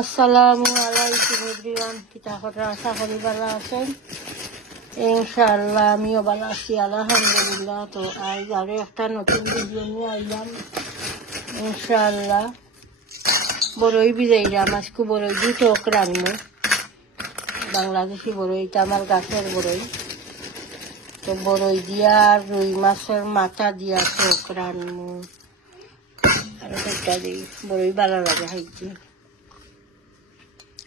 আসসালামু আলাইকুম এভরিওয়ান, কিতা কথা আশা করি ভালো আছেন। ইনশাআল্লাহ আমিও ভালো আছি, আলহামদুলিল্লাহ। তো আজ আরো একটা নতুন ভিডিও নিয়ে আইলাম। ইনশাআল্লাহ বড়ই ভিজাইলাম, আজকে বড়ই দিয়ে টক রান্নু। বাংলাদেশি বড়ইটা আমার গাছের বড়ই, তো বড়ই দিয়া আর রুই মাছের মাথা দিয়া টক রান্নু। আর একটা দিই, বড়ই ভালো লাগে খাইতে।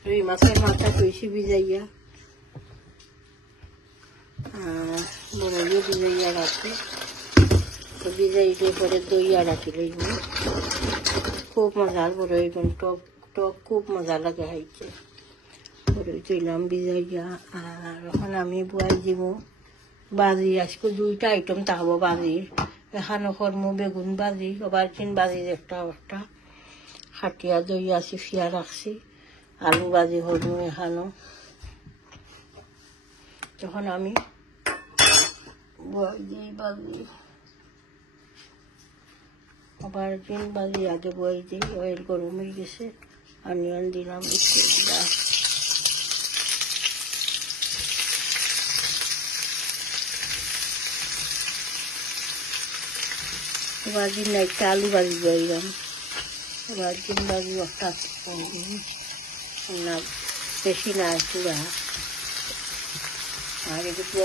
রুই মাছের মাথা কইছি ভিজাইয়া, আর বড়ইও ভিজাইয়া রাখি। তো ভিজাইলে পরে দইয়া রাখি লইব। খুব মজার বড়ই, টক টক খুব মজা লাগে খাইতে। বড়ই তুইলাম ভিজাইয়া। আর এখন আমি বুয়াই দিব বাজি। আজকে দুইটা আইটেম থাকবো বাজির। এখানে করমু বেগুন বাজি, ওভারচিন বাজি একটা একটা খাটিয়া দইয়া চিফিয়া রাখছি। আলু বাজি করমু এখানো। তখন আমি বুয়াই দিই বাজি, ওভারচিন বাজি আগে বুয়াই দিই। অয়েল গরম হয়ে গেছে, অনিয়ন দিলাম, ভাজি একটা আলু ভাজি দিলাম। ভাজি ভাজি একটা না বেশি না চূড়া। আর একটু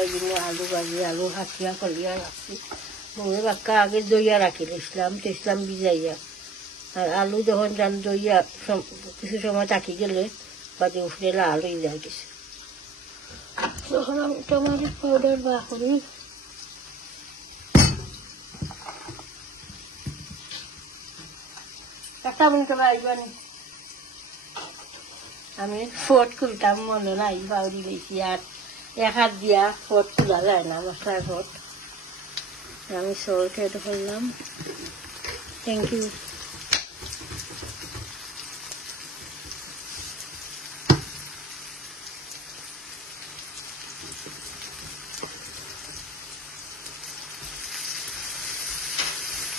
আলু ভাজি, আলু হাতিয়া করিয়া রাখছি। বউয়ে বাক্কা আগে দইয়া রাখি তেসলাম ভিজাইয়া। আর আলু যখন যান দইয়া কিছু সময় থাকি গেলে বাজে উঠলে লাল হয়ে যায় কিছু। তখন আমি টমেটো পাউডার বা করি। একটা মিনিট আইবানি, আমি ফোট খুলতাম মনে নাই, বাউরি গেছি। আর এক হাত দিয়া ফোট খোলা যায় না, মশলার ফোট। আমি সল্ট এড করলাম। Thank you.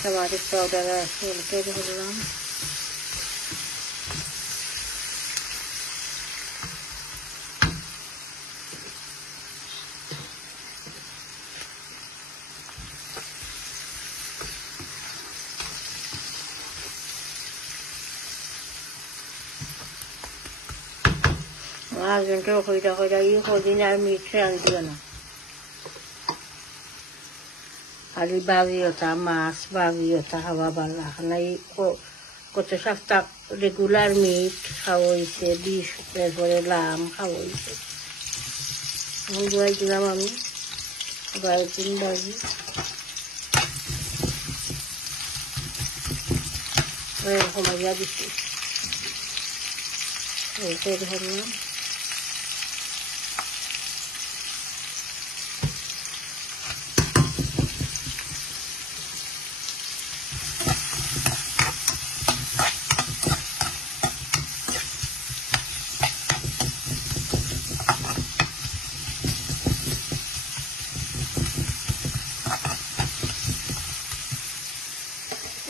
Tomato powder salt add করলাম। হাজবেন্ডকে কইরা কইরা কদিন আর মিট রাঁধিও না। আর বাজি ওটা মাছ বাজি ওটা খাওয়া ভালো না। কত সপ্তাহ রেগুলার মিট খাওয়া হয়েছে, বিষ এরপরে লাম খাওয়া হয়েছে। দুয়াই দিলাম আমি কয়েকদিন বাজি কমাইয়া দিচ্ছি। ধরলাম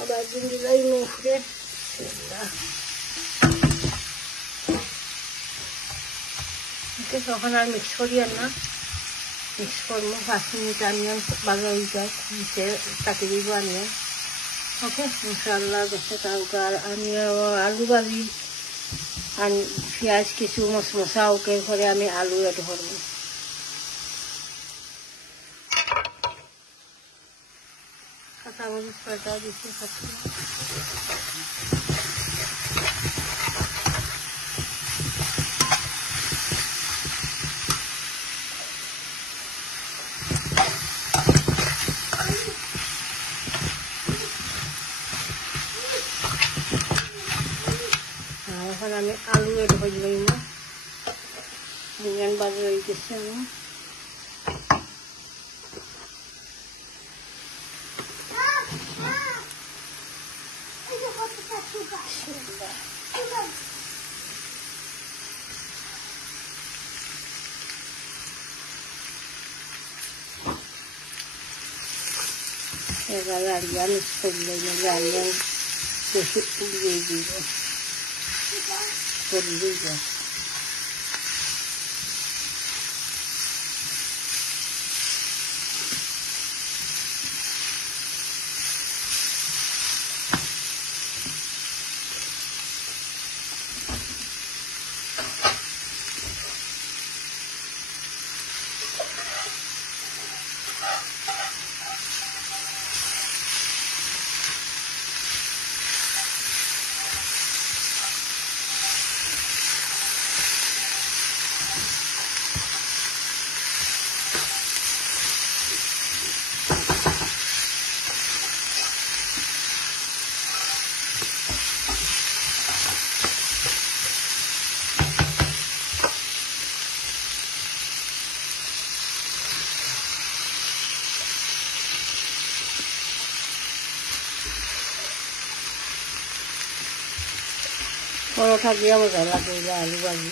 আবার দিন দিলাই মুখে। তখন আর মিক্স করি আর না, মিক্স করবো 5 মিনিট। আনিয়ন ভালো হয়ে যায়, নিচে কাটি দিব আনিয়ন। ওকে, ইনশাআল্লাহ দশটা তারকা। আর আমি আলু ভাজি আর পেঁয়াজ কিছু মশমশা ওকে করে আমি আলু এড করবো। কাঁচা মরিচ কাটা দিচ্ছি, খাচ্ছি। এখন আমি আলু এড করে লইব। অনিয়ন বাজি হয়ে গেছে আমার। এবার আরিয়া মিক্স করলে আরিয়ান বেশি উড়িয়ে দিব। করে দিয়ে যায়। পরোটা দিয়ে মজা লাগে আলু ভাজি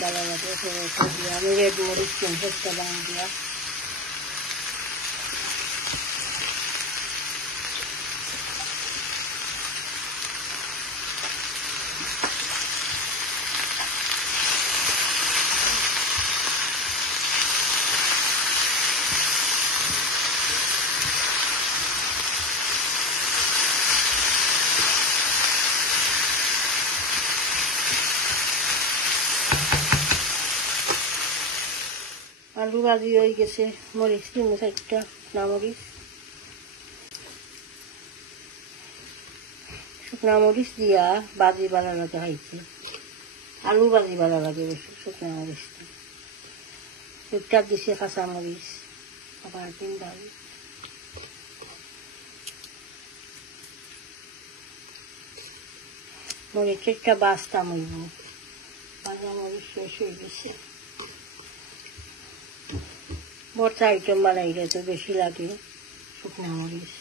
ভালো লাগে। পরোটা দিয়ে আমি রেড মরিচ একটা দাম দিয়া আলু ভাজি হয়ে গেছে। মরিচ কিনে 4টা শুকনা মরিচ, শুকনা মরিচ দিয়া ভাজি ভালো লাগে খাইতে। আলু ভাজি ভালো লাগে বেশি শুকনা মরিচটা। 1টা দিছি কাঁচা মরিচ, আবার 3টা মরিচ 4টা বাস্তা মরিব। ভাজা মরিচ শেষ হয়ে গেছে। ভর্তা আইটেম বানাইলে তো বেশি লাগে শুকনা মরিচ।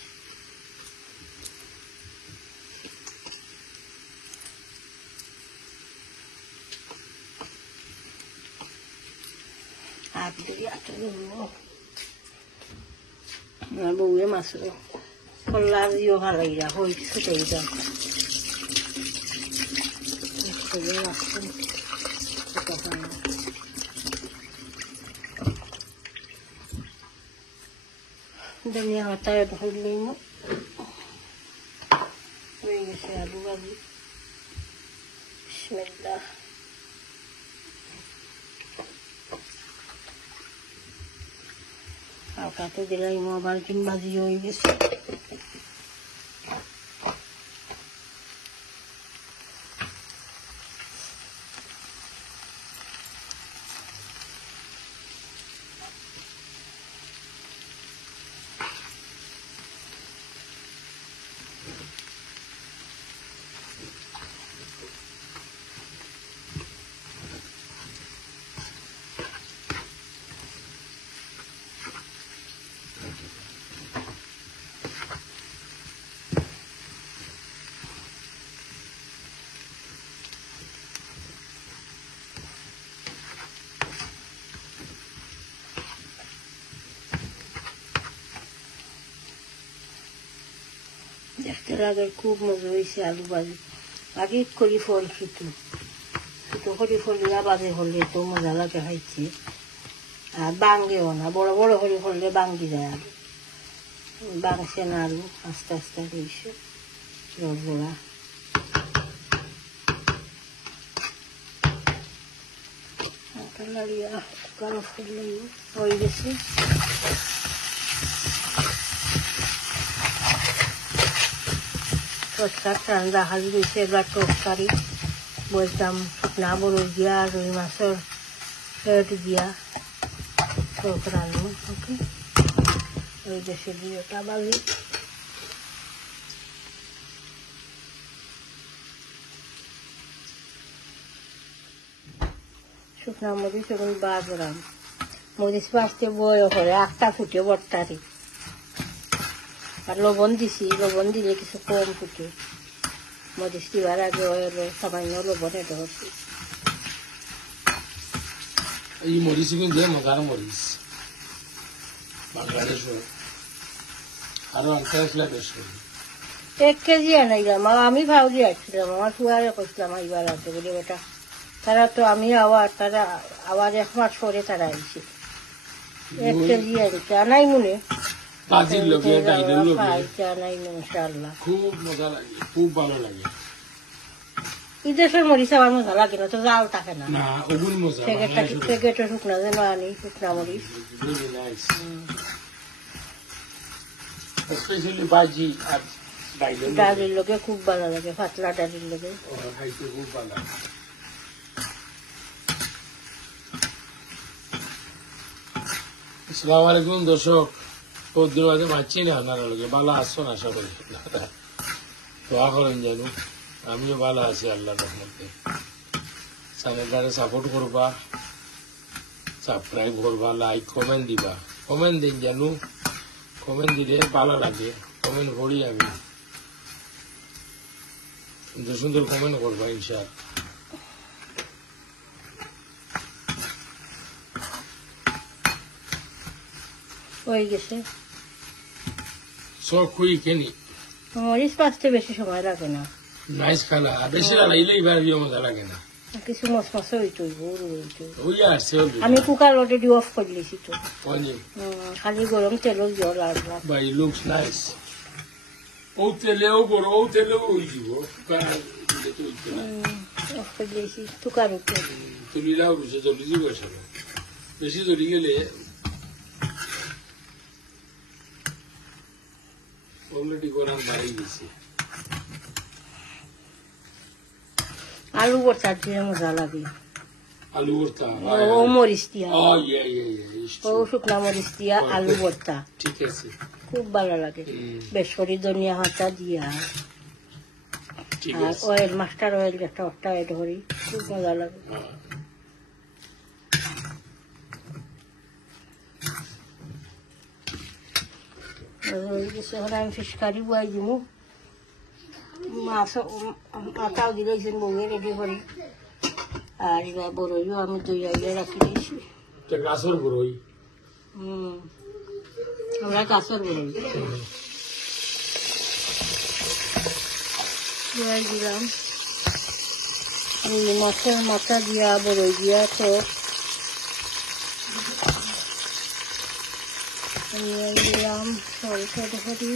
হাত দিয়ে আটা ধরবো। বউয়ে মাছ কল্লা দিও ভালো লাগে হই ছুটাই দাও ধনিয়া পাতা ধরলেই হয়ে গেছে আলু ভাজি। বিসমিল্লাহ। হালকাতে দিলাই আবার 3 ভাজি হয়ে গেছে। দেখতে লাগে খুব মজা হয়েছে আলু ভাজি। আগে করি ফল শুধু শুধু হরি ফলিয়া বাজে হলে তো মজা লাগে খাইছি। আর বাঙ্গেও না, বড় বড় হরি ফললে বাঙ্গি যায় আলু, বাংছে না আলু আস্তে আস্তে হয়েছে রসগোলা। লাড়িয়া গরম করলে হয়ে গেছে। টসকার ঠান্ডা হাজি দিয়েছে। এবার তরকারি বলতাম শুকনা বরফ দিয়া রুই মাছের পেট দিয়া তরকারি আলু। ওকে ওই দেশে দিয়ে ওটা বাজি। শুকনা মরিচ এখন বাজরাম মরিচ বাঁচতে বয় করে 8টা ফুটে বট্টারি। আর লবণ দিছি, লবণ দিলে কিছু কম ফুটে। মরিচ দিবার আগে সামান্য লবণে ধরছি। এই মরিচ কিন্তু মজার মরিচ বাংলাদেশ আরো আনতে আসলে বেশ করি 1 কেজি আনাইলাম আমি ভাউরি আসছিলাম আমার ফুয়ারে কইছিলাম আইবার আছে বলে ওটা তারা তো আমি তারা আবার 1 মাস পরে তারা আইছে 1 কেজি আনছে আনাই মনে কাজির লগে ডাইলের লগে আনাই ইনশাআল্লাহ খুব মজা লাগে খুব ভালো লাগে এই দেশের মরিচ আমার মজা লাগে না তো জাল থাকে না না ওগুন মজা প্যাকেটটা শুকনা যেন আনি শুকনা মরিচ really nice especially baji আর ডালির লগে খুব ভালো লাগে পাতলা ডালির লগে খাইতে খুব ভালো লাগে আসসালামু আলাইকুম দর্শক কতদিন আগে পাচ্ছি না আপনারা লোকে ভালো আসছো না আশা করি দোয়া করেন জানো আমিও ভালো আছি আল্লাহর রহমতে চ্যানেলটারে সাপোর্ট করবা সাবস্ক্রাইব করবা লাইক কমেন্ট দিবা কমেন্ট দিন জানো কমেন্ট দিলে ভালো লাগে কমেন্ট করি আমি সুন্দর সুন্দর কমেন্ট করবা ইনশাআল্লাহ হয়ে গেছে সব খুই কেনি মরিচ পাঁচতে বেশি সময় লাগে না নাইস খালা বেশি লাগাইলে এবার মজা লাগে না কিছু মশমশা হইতো ওই আসছে আমি কুকার অলরেডি অফ করে দিয়েছি তো ওই খালি গরম তেল জল আসলাম বাই লুকস নাইস ও তেলেও বড় ও তেলেও ওই দিব অফ করে দিয়েছি কুকার উপরে তুলিলাও রুচে জলদি দিব আসলে বেশি জলি গেলে অলরেডি গরম বাড়ি গেছে আলু ভর্তা দিয়ে মজা লাগে আলু ভর্তা ও মরিচ দিয়া ও ইয়া ও শুকনা মরিচ দিয়া আলু ভর্তা ঠিক আছে খুব ভালো লাগে বেসরি ধনিয়া হাতা দিয়া ঠিক আর আছে অয়েল মাস্টার অয়েল যেটা ওটা এড করি খুব মজা লাগে আমি ফিশ কারি বুয়াই দিমু মাথাও দিলেছেন বউয়ে রেডি করি আর এবার বড়ইও আমি দইয়া রাখি দিয়েছি গাছের বড়ই আমরা গাছের বড়ই বুয়াই দিলাম মাছের মাথা দিয়া বড়ই দিয়া তো দিলাম সরষে করি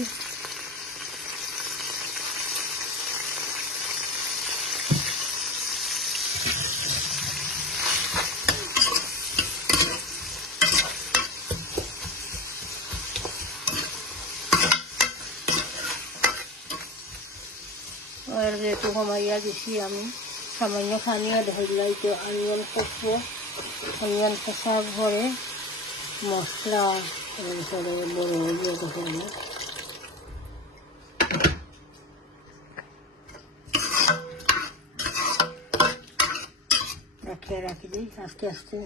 আর যেহেতু কমাইয়া দিছি আমি সামান্য খানিয়া ধরলাই তো অনিয়ন কষবো অনিয়ন কষা ভরে মশলা করে বড় হয়ে ধরবো রাখি দিই আস্তে আস্তে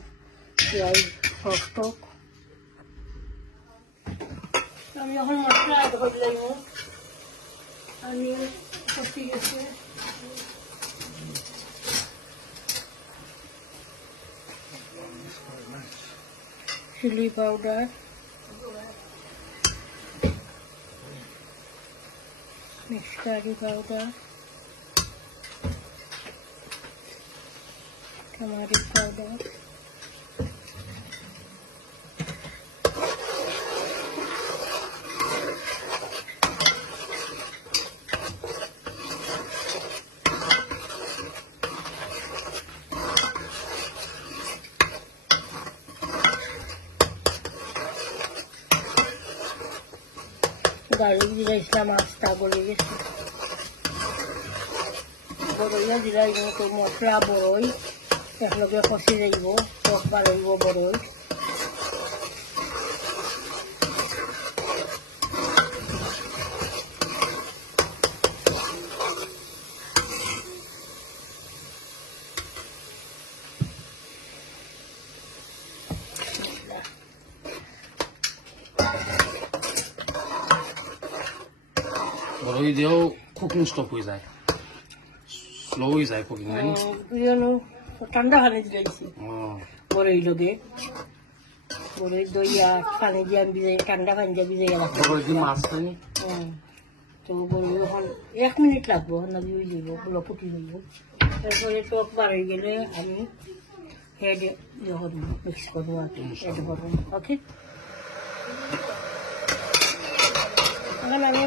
পেঁয়াজ সস আমি এখন মশলা ধরলাম অনিয়ন কষি গেছে চিলি পাউডার মিষ্টি পাউডার টমেটো পাউডার গাড়ি দিলাম আস্তা বলে গেছে বড়ইয়া দিলাই তো মশলা বড়ই একলগে কষি যাইব টক বাড়াইব বড়ই বড়ই দিয়েও কুকিং স্টপ হয়ে যায় স্লো হয়ে যায় কুকিং ঠান্ডা পানি দিয়েছি বড়ই লগে বড়ই দইয়া পানি দিয়ে ভিজাই ঠান্ডা পানি দিয়ে ভিজাই রাখি মাছ পানি তো বলবো এখন 1 মিনিট লাগবো না দিয়ে দিব গুলো ফুটি দিব তারপরে টক বাড়ি গেলে আমি হেড যখন মিক্স করবো আর কি হেড করবো ওকে এখন আমি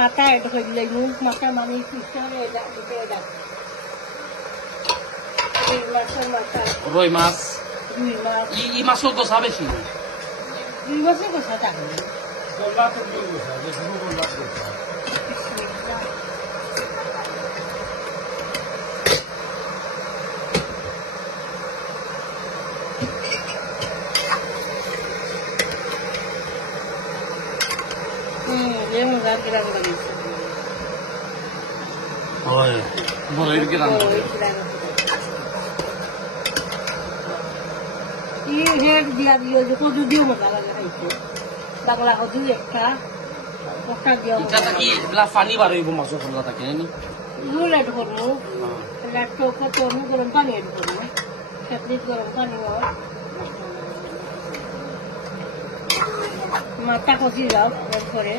মাথা এড করে দিলে মুখ মাথা মানে পিছনে মাছের মাথা রুই মাছ রুই মাছ ই মাছও গোছা বেশি রুই মাছের কথা থাকে গলা তো দুই বছর যে শুরু গলা তো ये मजा किराम बनी হয় বলের গ্রাম ये हेड दिया दियो जो को दियो मजा लगा है बांग्ला को दियो একটা দিও এটা কি এগুলা পানি বার হইব মাছ খোলা থাকে নি নুন এড করবো লাট তো কত নুন গরম পানি এড করবো সাতলিট গরম পানি মাথা কষি যাও এরপরে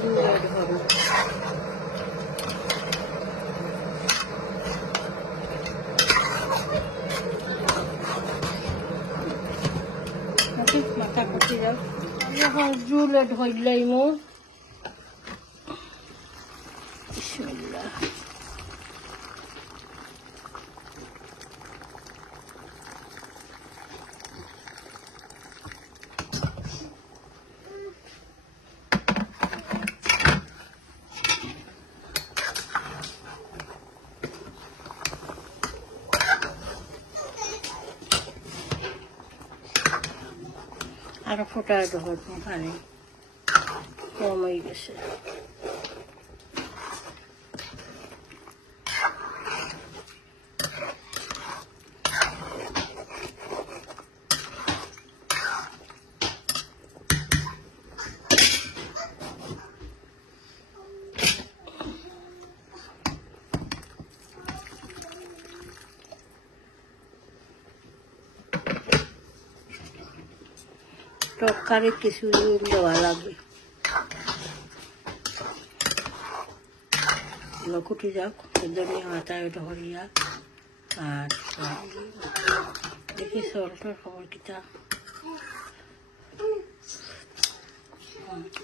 নুন এড করবো মাথা কষি যাও যখন জুল এড হইলেই মো বিসমিল্লাহ আর ফোটা ধর পানি কম হয়ে গেছে তরকারি কিছু দেওয়া লাগবে লকুটি যাক ধনিয়া পাতা এটা হরিয়া আর দেখি সলটার খবর কিটা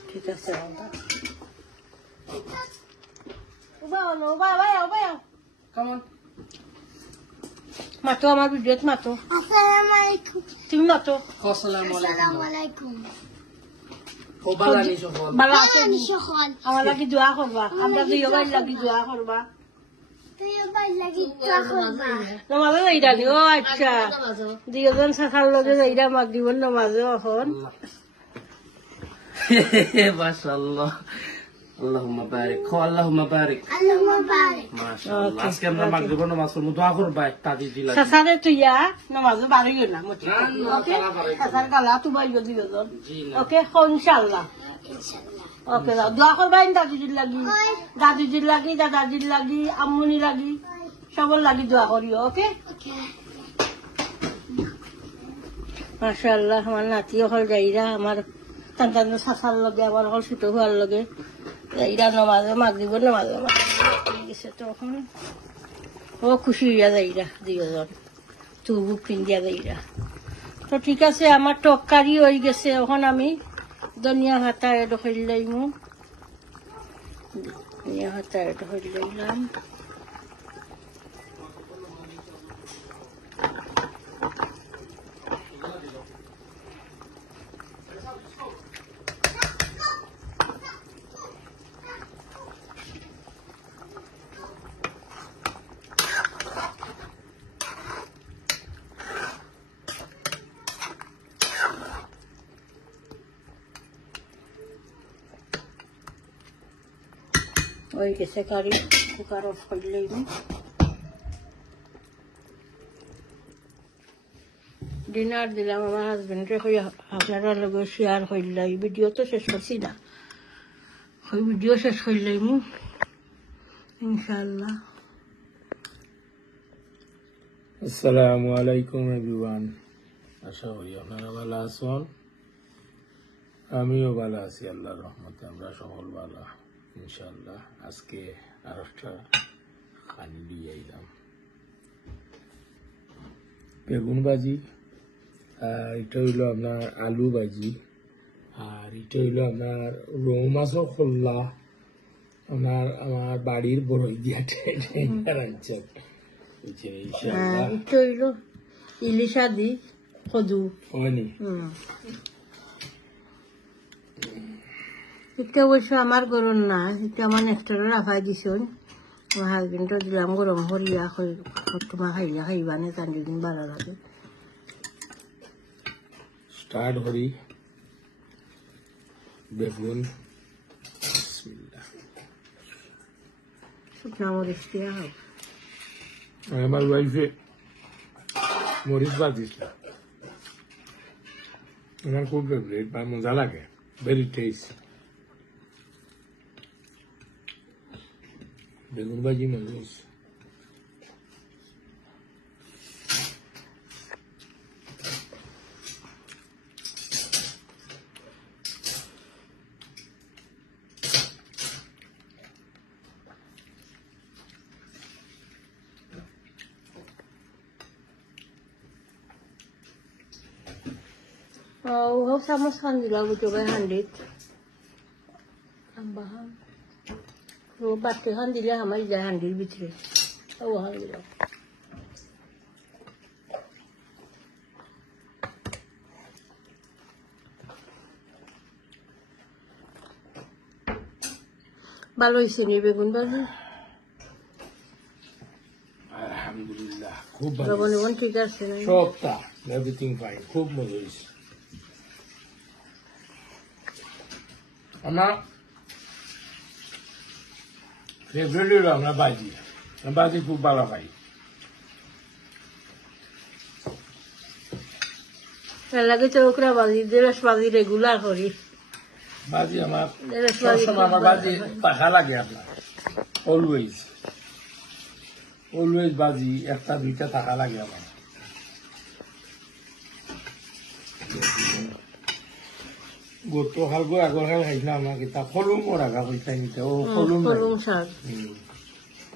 ঠিক আছে মাতো আমার ভিডিওত মাতো আসসালামু আলাইকুম তুমি মাতো আসসালামু আসসালামু আলাইকুম ও বালানি সকল ভালো আছো আমি সখন আমার লাগি দোয়া করবা আমরা দুই ভাই লাগি দোয়া করবা তুই ভাই লাগি করবা নমাজে যাইরা নি ও আচ্ছা দুইজন সাকার লগে যাইরা মাগরিবের নমাজে এখন মাশাআল্লাহ আল্লাহুম্মা বারিক আল্লাহুম্মা বারিক আল্লাহুম্মা বারিক মাশাআল্লাহ আজকে আমরা মাগরিবের নামাজ পড়ব দোয়া করবা তাজি দিলা সাসারে তুইয়া নমাজে বাড়িও না মতি ওকে সাসার গালা তু বাইও দুইজন ওকে ইনশাআল্লাহ ইনশাআল্লাহ ওকে দোয়া করবা দাদিজির লাগি দাদিজির লাগি দাদাজির লাগি আম্মুনি লাগি সবার লাগি দোয়া করিও ওকে ওকে মাশাআল্লাহ আমার নাতিও হল যাইরা আমার টান সাসার লগে আবার হল ছোট হওয়ার লগে যাইরা নমাজে মাগরিবের নমাজে গেছে তখন ও খুশি হইয়া যাইরা দুইজন তুবু পিন্দিয়া যাইরা তো ঠিক আছে আমার তরকারি হয়ে গেছে এখন আমি ধনিয়া পাতা এড করে লাইমু ধনিয়া পাতা এড করে লাইলাম ওই গেছে কারি কুকার অফ করলেই ডিনার দিলাম আমার হাজবেন্ডে আপনারা লগে শেয়ার করলাই ভিডিও তো শেষ করছি না ওই ভিডিও শেষ করলাই ইনশাআল্লাহ আসসালামু আলাইকুম এভরিওয়ান আশা করি আপনারা ভালো আছেন আমিও ভালো আছি আল্লাহর রহমতে, আমরা সকল ভালো ইনশাআল্লাহ। আজকে আর একটা খানি দিয়ে আইলাম, বেগুন ভাজি, আর এটা হইলো আপনার আলু ভাজি, আর এটা হইলো আপনার রৌ মাছও খোল্লা, আমার বাড়ির বড় দিয়া রাঁধছেন ইনশাআল্লাহ। এটা হইলো ইলিশা দি কদু। হয়নি এটা অবশ্য আমার গরম না, এটা আমার নেক্সটরে রাখাই দিছুন। আমার হাজবেন্ডও দিলাম গরম করিয়া তোমার খাইয়া খাইবানে তার দিন ভালো লাগে। স্টার্ট করি বেগুন, বিসমিল্লাহ। শুকনা মরিচ দিয়া হোক। আমার ওয়াইফে মরিচ ভাজিস না, আমার খুব ফেভারিট বা মজা লাগে, ভেরি টেস্ট। বেগুন ভাজি মরিচ ও চামচ খান দিলা বুটুকে হান্ডিত বাটি খান দিলে আমার যায় হান্ডির ভিতরে, ও খান দিলাম। ভালো হয়েছে নি বেগুন ভাজি? আলহামদুলিল্লাহ, খুব ভালো, লবণ লবণ ঠিক আছে না? সবটা এভরিথিং ফাইন, খুব মজা হয়েছে। আমার ফেভারিট হলো আমরা বাজি, বাজি খুব ভালো খাই। এর লাগে চৌকরা বাজি, দেড়শ বাজি রেগুলার করি। বাজি আমার দেড়শ বাজি সবসময় আমার বাজি পাখা লাগে আপনার, অলওয়েজ অলওয়েজ বাজি একটা দুইটা থাকা লাগে আমার। গতকাল গো আগরকাল খাইছিলাম আমার কিতা কলমও রাখা হইতাই নিতে, ও কলম নাই। কলম শাক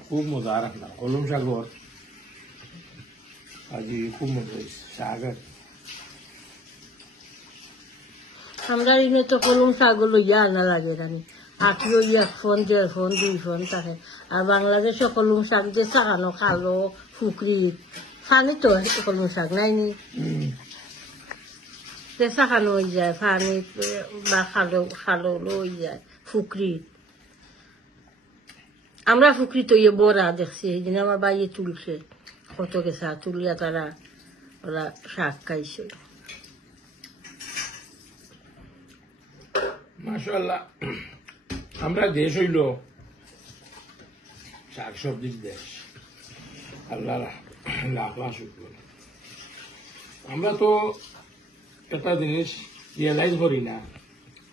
খুব মজা আর আপনার কলম শাকর আজি খুব মজা হয়েছে। শাক আমরা ইনে তো কলম শাক লইয়া আনা লাগে জানি, আঠিও এক ফোন 1.5 ফোন 2 ফোন থাকে। আর বাংলাদেশে কলম শাক যে চাকানো খালো ফুকরি ফানি তো কলম শাক নাইনি, যে চাকানো হয়ে যায় ফানি বা খালো খালো লই যায় ফুকরি। আমরা ফুকরি তো ইয়ে বড়া দেখছি, এই দিন আমার বাইয়ে তুলছে কত গেছা, তুলিয়া তারা ওরা শাক খাইছে। মাশাআল্লাহ, আমরা দেশ হইল শাক সবজির দেশ, আল্লাহ লাখ লাখ শুকর। আমরা তো একটা জিনিস রিয়েলাইজ করি না,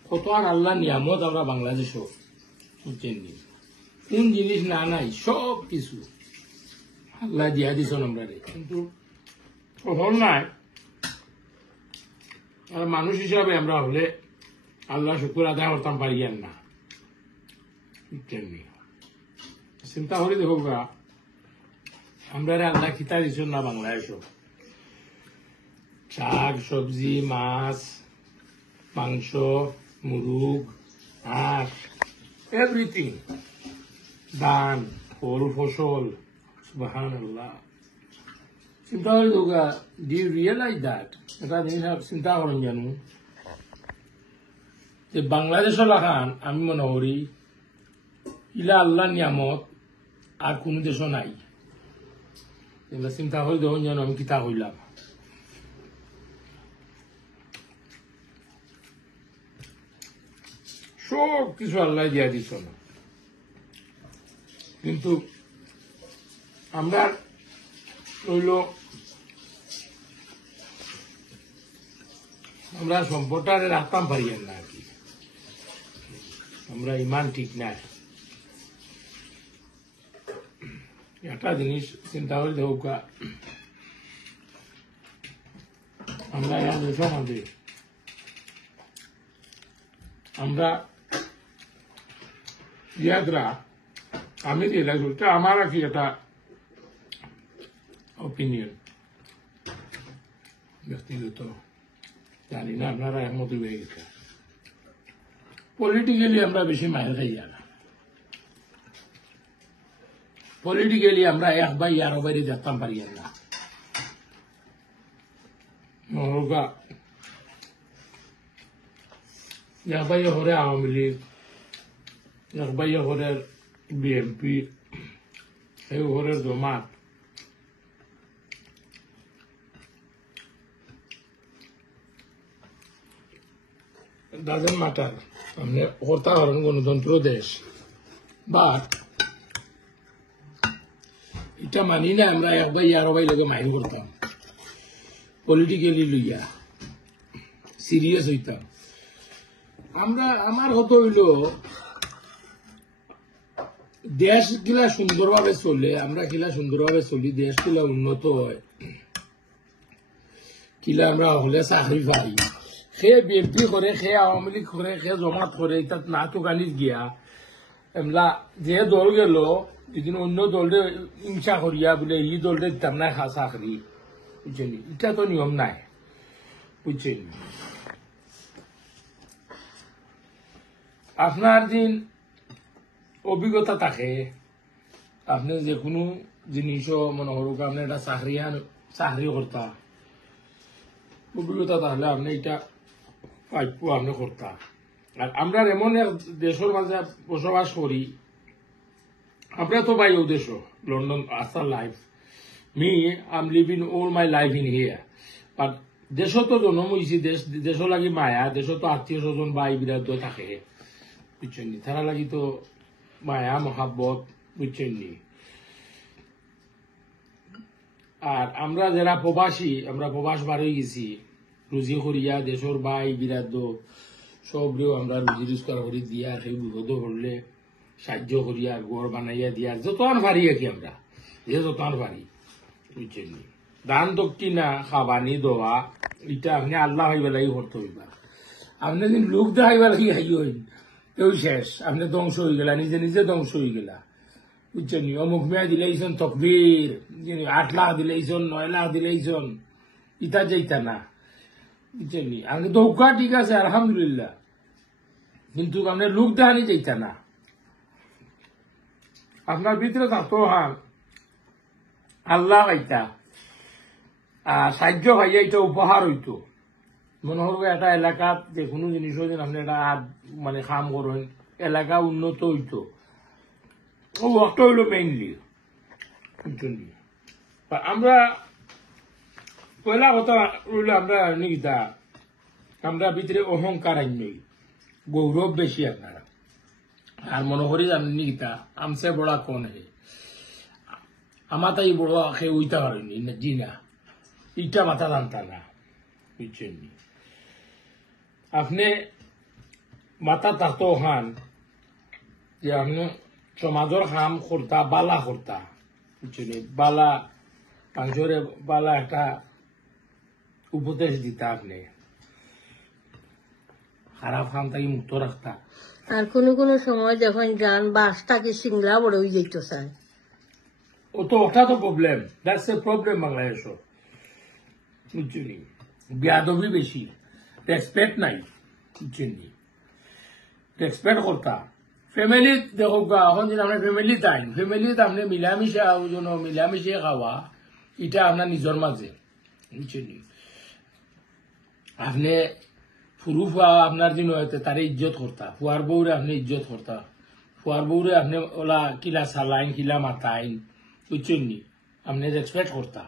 কত আর আল্লাহ নিয়ামত আমরা বাংলাদেশও বুঝছেননি, কোন জিনিস না নাই সব কিছু আল্লাহ দিয়া দিছেন আমরা, কিন্তু কখন নাই। আর মানুষ হিসাবে আমরা হলে আল্লাহ শুকুর আদায় করতাম পারিয়ান না, চিন্তা করে দেখো গা আমরা আল্লাহ খিতা দিচ্ছেন না বাংলাদেশও, শাক সবজি মাছ মাংস মুরুগ হাঁস এভরিথিং, ধান ফল ফসল, সুবহানাল্লাহ। চিন্তা করে দেখো গা, ডু ইউ রিয়েলাইজ দ্যাট? এটা জিনিস চিন্তা করেন জানো যে বাংলাদেশও লাগান আমি মনে করি ইলা আল্লাহ নিয়ামত আর কোন দেশও নাই। চিন্তা করে দেখুন যেন আমি কিতা হইলাম। সব কিছু আল্লাহ দিয়া দিছ না, কিন্তু আমরা রইল আমরা সম্পদটা রাখতাম পারিয়েন না আর কি, আমরা ইমান ঠিক নাই। একটা জিনিস চিন্তা করে দেখো, আমরা দেশ মধ্যে আমরা ইয়াদরা আমি রিয়েলাইজ করতে আমার আর কি একটা অপিনিয়ন ব্যক্তিগত জানি না আপনারা একমত হয়ে গেছে পলিটিক্যালি আমরা বেশি মায়ের খাই না পলিটিক্যালি আমরা এক ভাই আরো বাইরে যেতাম পারি না এক ভাই হরে আওয়ামী লীগ এক ভাই হরের বিএনপি এই হরের জমাত doesn't matter আপনি হত্যা করেন গণতন্ত্র দেশ বাট এটা মানি না আমরা এক ভাই আরো ভাই লোকে মাইন করতাম পলিটিক্যালি লইয়া সিরিয়াস হইতাম আমরা আমার হতো হইল দেশ কিলা সুন্দরভাবে চলে আমরা কিলা সুন্দরভাবে চলি দেশ কিলা উন্নত হয় কিলা আমরা হলে চাকরি পাই সে বিএনপি করে সে আওয়ামী লীগ করে সে জমাত করে এটা না তো গানিত গিয়া এমলা যে দল গেল যেদিন অন্য দলরে হিংসা করিয়া বলে এই দলরে দিতাম না চাকরি বুঝছেন এটা তো নিয়ম নাই বুঝছেন আপনার দিন অভিজ্ঞতা থাকে আপনি যে কোনো জিনিসও মনে করুক আপনি একটা চাকরি করতা অভিজ্ঞতা তাহলে আপনি এটা পাইপো আপনি করতা আর আমরা এমন এক দেশের মাঝে বসবাস করি আমরা তো পাই ও দেশ লন্ডন আসার life me I am living all my life in here but দেশ তো জন্ম হয়েছি দেশ লাগি মায়া দেশ তো আত্মীয় স্বজন ভাই বিরাট থাকে বুঝছেন নি তারা লাগি তো মায়া মহাব্বত বুঝছেন নি আর আমরা যারা প্রবাসী আমরা প্রবাস বার হয়ে গেছি রুজি করিয়া দেশের ভাই বিরাট সবরেও আমরা রুজি রোজগার করি দিয়া সেই বিপদ করলে সাহায্য করিয়া গড় বানাইয়া দিয়ার যতক্ষণ পারি আর কি আমরা যে যতক্ষণ পারি বুঝছেন নি দান দক্ষিণা খাবানি দেওয়া এটা আপনি আল্লাহ হইবা লাগি করতে হইবা আপনি যদি লোক দেখাইবা লাগি হাই হইন কেউ শেষ আপনি ধ্বংস হয়ে গেলা নিজে নিজে ধ্বংস হয়ে গেলা বুঝছেন নি অমুক মেয়া দিলেইছন তকবীর 8 লাখ দিলেইছন 9 লাখ দিলেইছন ইটা যাইতা না বুঝছেন নি আমি দৌকা ঠিক আছে আলহামদুলিল্লাহ কিন্তু আপনি লোক দেখানি যাইতা না আপনার ভিতরে থাকতো হ্যাঁ আল্লাহ পাইতা আর সাহায্য ভাইয়া এটা উপহার হইতো মনে হল একটা এলাকাত যে কোনো জিনিস আপনি একটা মানে কাম করেন এলাকা উন্নত হইতো ও ওয়ার্কটা হইল মেইনলি আমরা পয়লা কথা রইল আমরা নিকিতা আমরা ভিতরে অহংকার আইনই গৌরব বেশি আপনারা আর মনে করি আপনি নিকিতা আমসে বড়া কোন হে আমার তাই বড় আখে উইতা পারেনি জি না ইটা মাথা জানতা না বুঝছেন আপনি মাথা থাকতো হান যে আপনি সমাজের কাম করতা বালা করতা বুঝছেন বালা মানুষরে বালা একটা উপদেশ দিতা আপনি খারাপ কাম থেকে মুক্ত রাখতা আর কোনো সময় যখন যান বাসটাকে সিংলা বড় হয়ে যেত স্যার ওটা তো problem that's a problem Bangladesh বুঝছেন বেয়াদবি বেশি রেসপেক্ট নাই বুঝছেন রেসপেক্ট করতা ফ্যামিলি দেখো এখন যদি আপনার ফ্যামিলি তাই ফ্যামিলিতে আপনি মিলামিশে খাওয়া এটা আপনার নিজের মাঝে বুঝছেন আপনি ফুরু ফুয়া আপনার দিন হয়তো তারে ইজ্জত করতা ফুয়ার বউরে আপনি ইজ্জত করতা ফুয়ার বউরে আপনি ওলা কিলা সালাইন কিলা মাতাইন বুঝছেন আপনি রেসপেক্ট করতা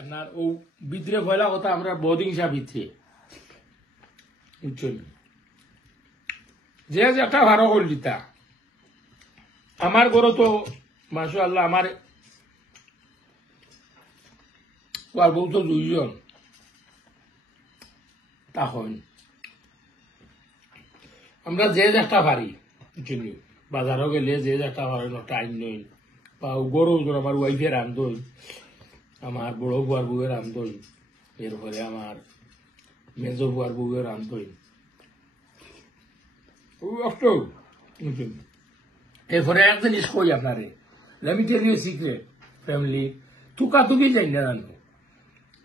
আপনার ও ভিতরে পয়লা কথা আমরা বদিংসা ভিতরে বুঝছেন যে একটা ভালো কর দিতা আমার ঘরে তো মাশাআল্লাহ আমার বউ তো 2 জন তখন আমরা যে একটা পারি বুঝছেন বাজারও গেলে যে একটা পারি টাইম নই বা গরু আমার ওয়াইফে রান্ধই আমার বড় বুয়ার বউয়ের রান্ধই এরপরে আমার মেজো বুয়ার বউয়ের রান্ধই এরপরে এক জিনিস কই আপনারে, আমি টেল ইউ সিক্রেট ফ্যামিলি, তুকি যাই না জানো,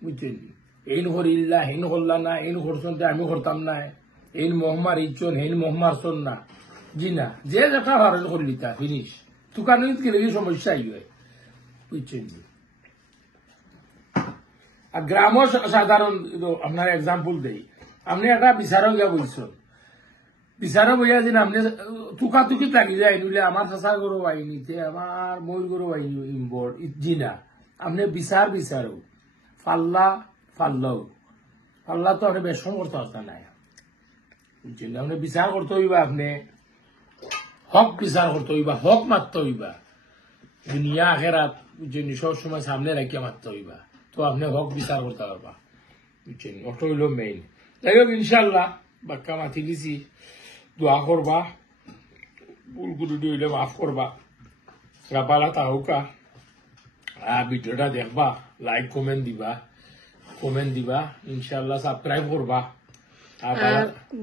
বুঝছেন? এইন করিল্লা, হেন করলা না, এইন করছেন আমি করতাম না, এইন মহমার ইচ্ছন, হেন মহমার না, জি না, যে যেটা ভালো করি তা ফিনিশ। তুকানো গেলে কি সমস্যা হয়, বুঝছেন? আর গ্রামও সাধারণ আপনার এক্সাম্পল দেই, আপনি একটা বিচারক গিয়া বলছেন, বিচারক বইয়া দিন আপনি তুকি লাগি যায় নিলে আমার চাষা গরু আইনিতে আমার মই গরু আইনি ইম্পোর্ট জি না, আপনি বিচারক ফাল্লা তো আপনি বেশন করতে পারতেন না, বুঝছেন? আপনি বিচার করতে হইবা, আপনি হক বিচার করতে হইবা, হক মারতে হইবা, দুনিয়া আখেরাত বুঝছেন সব সময় সামনে রাখিয়া মারতে হইবা, তো আপনি হক বিচার করতে পারবা, বুঝছেন? ওটা হইল মেইন। যাই হোক ইনশাল্লাহ বাক্কা মাতি দিছি, দোয়া করবা, ভুল গুরুটি হইলে মাফ করবা, রাপালা তাহুকা, ভিডিওটা দেখবা, লাইক কমেন্ট দিবা, ইনশাল্লাহ সাবস্ক্রাইব করবা।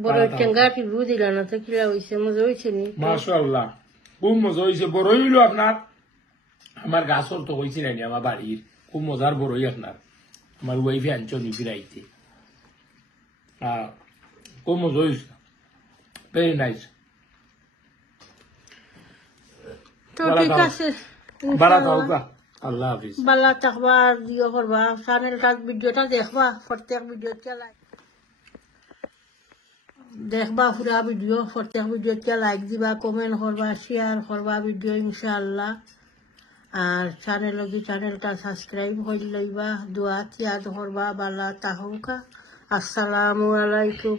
বড় টেঙ্গা টিভু দিলা না তো কিলা হইছে, মজা হইছে নি? মাশাআল্লাহ খুব মজা হয়েছে, বড় হইল আপনার, আমার গাছর তো হয়েছে নানি আমার বাড়ির, খুব মজার বড়ই আপনার, আমার ওয়াইফে আনছো নি ফিরাইতে, খুব মজা হয়েছে, ভেরি নাইস। তো ঠিক আছে, বালা থাকুকা, আল্লাহ হাফিজ। বালা থাকবা, দিও করবা, চ্যানেলটা ভিডিওটা দেখবা, প্রত্যেক ভিডিওটা লাইক দেখবা, পুরা ভিডিও প্রত্যেক ভিডিওটা লাইক দিবা, কমেন্ট করবা, শেয়ার করবা ভিডিও ইনশাআল্লাহ। আর চ্যানেলটা সাবস্ক্রাইব করে লইবা, দোয়া ইয়াদ করবা, বালা থাকুকা। আসসালামু আলাইকুম।